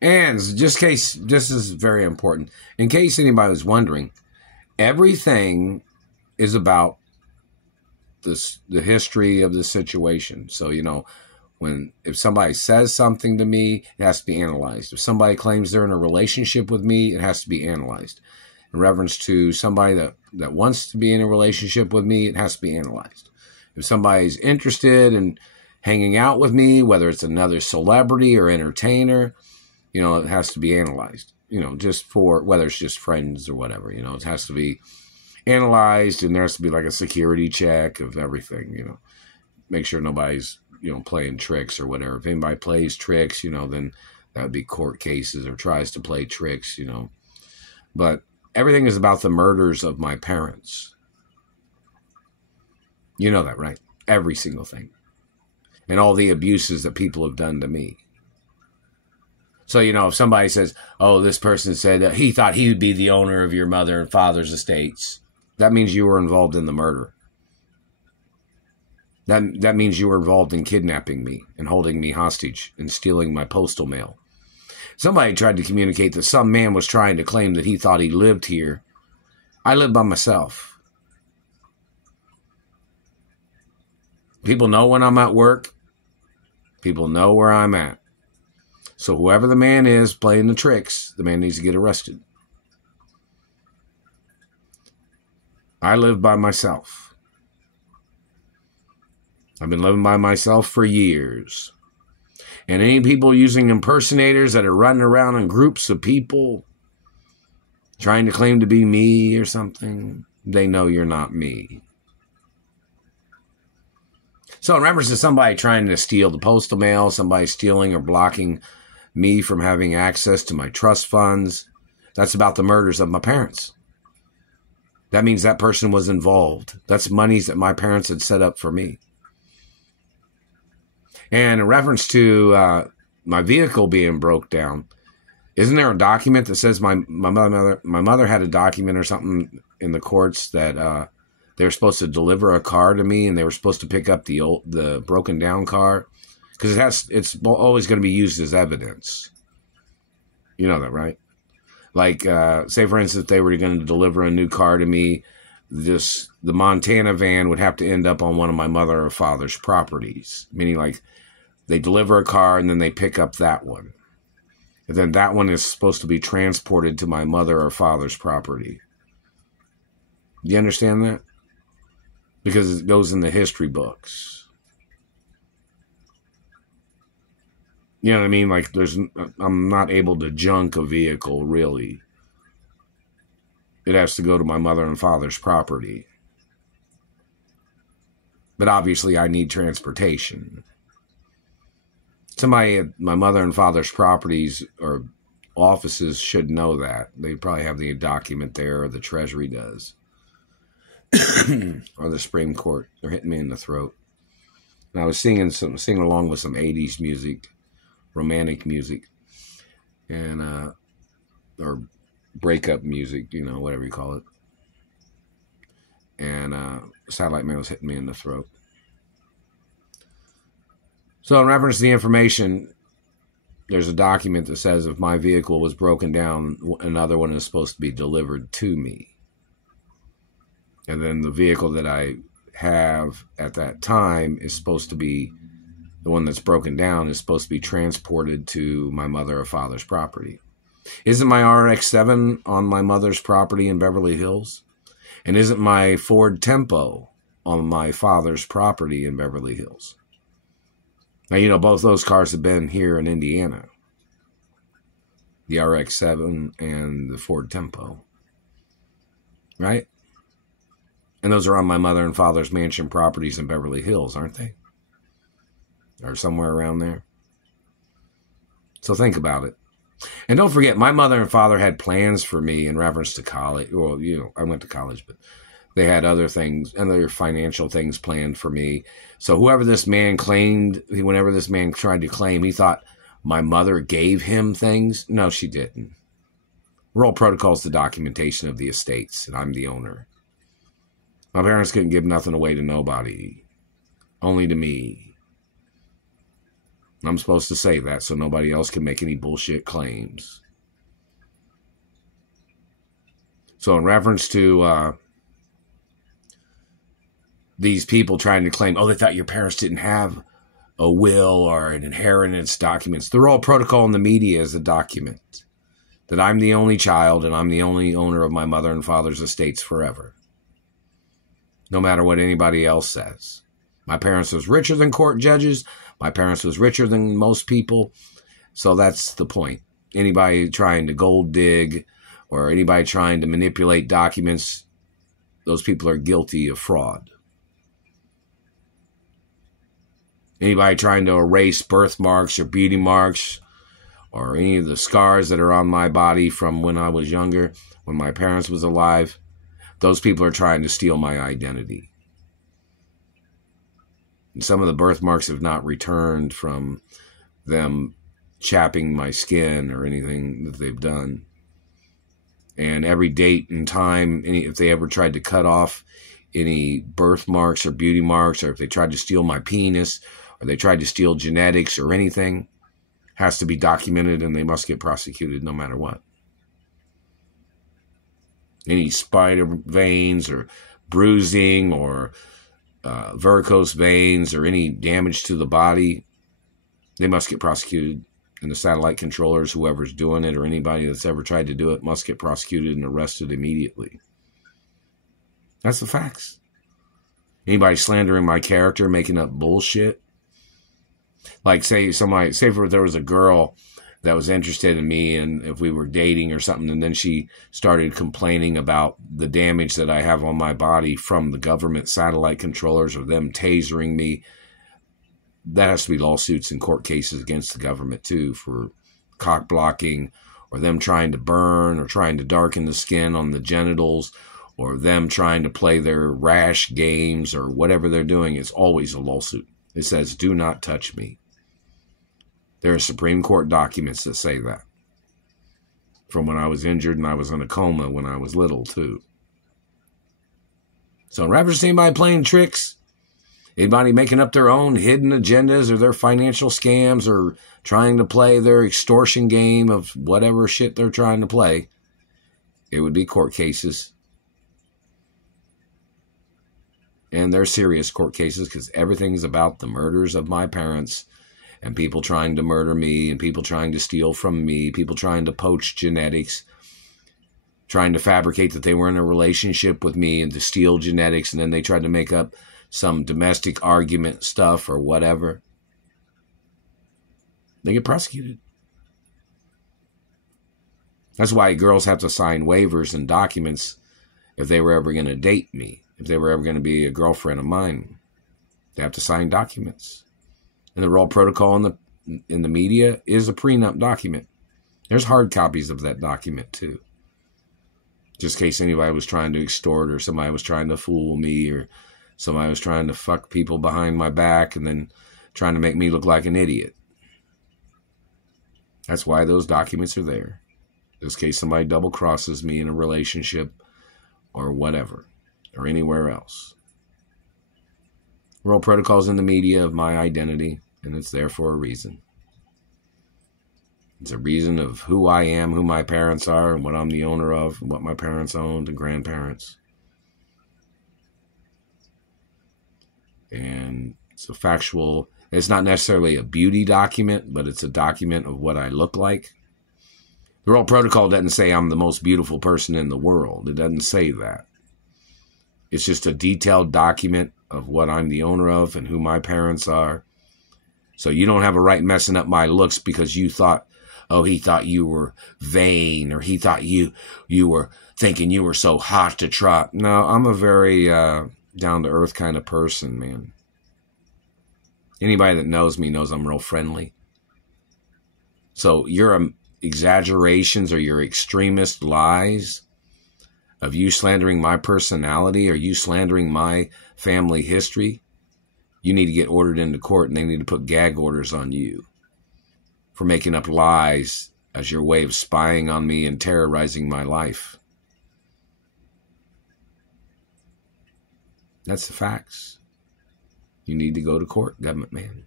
And just in case, this is very important. In case anybody was wondering, everything is about the history of the situation. So, if somebody says something to me, it has to be analyzed. If somebody claims they're in a relationship with me, it has to be analyzed. In reference to somebody that wants to be in a relationship with me, it has to be analyzed. If somebody's interested in hanging out with me, whether it's another celebrity or entertainer, it has to be analyzed. Just for whether it's just friends or whatever, it has to be analyzed, and there has to be like a security check of everything, make sure nobody's, playing tricks or whatever. If anybody plays tricks, then that would be court cases, or tries to play tricks, But everything is about the murders of my parents. You know that, right? Every single thing. And all the abuses that people have done to me. So, if somebody says, oh, this person said that he thought he would be the owner of your mother and father's estates, that means you were involved in the murder. That means you were involved in kidnapping me and holding me hostage and stealing my postal mail. Somebody tried to communicate that some man was trying to claim that he thought he lived here. I live by myself. People know when I'm at work. People know where I'm at. So whoever the man is playing the tricks, the man needs to get arrested. I live by myself. I've been living by myself for years. And any people using impersonators that are running around in groups of people trying to claim to be me or something, they know you're not me. So in reference to somebody trying to steal the postal mail, somebody stealing or blocking me from having access to my trust funds, that's about the murders of my parents. That means that person was involved. That's monies that my parents had set up for me. And in reference to my vehicle being broke down, isn't there a document that says my mother had a document or something in the courts that they were supposed to deliver a car to me, and they were supposed to pick up the broken down car, because it's always going to be used as evidence. You know that, right? Like, say for instance, they were going to deliver a new car to me, the Montana van would have to end up on one of my mother or father's properties, meaning like they deliver a car and then they pick up that one. And then that one is supposed to be transported to my mother or father's property. Do you understand that? Because it goes in the history books. You know what I mean? Like I'm not able to junk a vehicle, really. It has to go to my mother and father's property. But obviously I need transportation. Somebody at my mother and father's properties or offices should know that. They probably have the document there, or the Treasury does. Or the Supreme Court. They're hitting me in the throat. And I was singing along with some 80s music, romantic music, and or breakup music, whatever you call it. And Satellite Man was hitting me in the throat. So in reference to the information, there's a document that says if my vehicle was broken down, another one is supposed to be delivered to me. And then the vehicle that I have at that time is supposed to be, the one that's broken down is supposed to be transported to my mother or father's property. Isn't my RX-7 on my mother's property in Beverly Hills? And isn't my Ford Tempo on my father's property in Beverly Hills? Now, both those cars have been here in Indiana. The RX-7 and the Ford Tempo. Right? And those are on my mother and father's mansion properties in Beverly Hills, aren't they? Or somewhere around there. So think about it. And don't forget, my mother and father had plans for me in reference to college. Well, I went to college, but they had other things, other financial things planned for me. So whenever this man tried to claim, he thought my mother gave him things. No, she didn't. Roll protocol's the documentation of the estates, and I'm the owner. My parents couldn't give nothing away to nobody. Only to me. I'm supposed to say that so nobody else can make any bullshit claims. So in reference to these people trying to claim, oh, they thought your parents didn't have a will or an inheritance documents. The royal protocol in the media is a document that I'm the only child and I'm the only owner of my mother and father's estates forever. No matter what anybody else says. My parents was richer than court judges. My parents was richer than most people. So that's the point. Anybody trying to gold dig or anybody trying to manipulate documents, those people are guilty of fraud. Anybody trying to erase birthmarks or beauty marks or any of the scars that are on my body from when I was younger, when my parents was alive, those people are trying to steal my identity. And some of the birthmarks have not returned from them chapping my skin or anything that they've done. And every date and time, if they ever tried to cut off any birthmarks or beauty marks, or if they tried to steal my penis, or they tried to steal genetics or anything, has to be documented and they must get prosecuted no matter what. Any spider veins or bruising or varicose veins or any damage to the body, they must get prosecuted. And the satellite controllers, whoever's doing it or anybody that's ever tried to do it, must get prosecuted and arrested immediately. That's the facts. Anybody slandering my character, making up bullshit. Like say if there was a girl that was interested in me and if we were dating or something, and then she started complaining about the damage that I have on my body from the government satellite controllers or them tasering me, that has to be lawsuits and court cases against the government too for cock blocking or them trying to burn or trying to darken the skin on the genitals or them trying to play their rash games or whatever they're doing. It's always a lawsuit. It says, do not touch me. There are Supreme Court documents that say that. From when I was injured and I was in a coma when I was little, too. So in reference to anybody playing tricks, anybody making up their own hidden agendas or their financial scams or trying to play their extortion game of whatever shit they're trying to play, it would be court cases. And they're serious court cases because everything's about the murders of my parents and people trying to murder me and people trying to steal from me, people trying to poach genetics, trying to fabricate that they were in a relationship with me and to steal genetics, and then they tried to make up some domestic argument stuff or whatever. They get prosecuted. That's why girls have to sign waivers and documents if they were ever going to date me. If they were ever going to be a girlfriend of mine, they have to sign documents. And the royal protocol in the media is a prenup document. There's hard copies of that document too. Just in case anybody was trying to extort or somebody was trying to fool me or somebody was trying to fuck people behind my back and then trying to make me look like an idiot. That's why those documents are there. Just in case somebody double crosses me in a relationship or whatever. Or anywhere else. Royal protocol's in the media of my identity, and it's there for a reason. It's a reason of who I am, who my parents are, and what I'm the owner of, and what my parents owned, and grandparents. And it's a factual, it's not necessarily a beauty document, but it's a document of what I look like. The Royal Protocol doesn't say I'm the most beautiful person in the world. It doesn't say that. It's just a detailed document of what I'm the owner of and who my parents are. So you don't have a right messing up my looks because you thought, oh, he thought you were vain or he thought you were thinking you were so hot to trot. No, I'm a very down-to-earth kind of person, man. Anybody that knows me knows I'm real friendly. So your exaggerations or your extremist lies of you slandering my personality or you slandering my family history, you need to get ordered into court and they need to put gag orders on you for making up lies as your way of spying on me and terrorizing my life. That's the facts. You need to go to court, government man.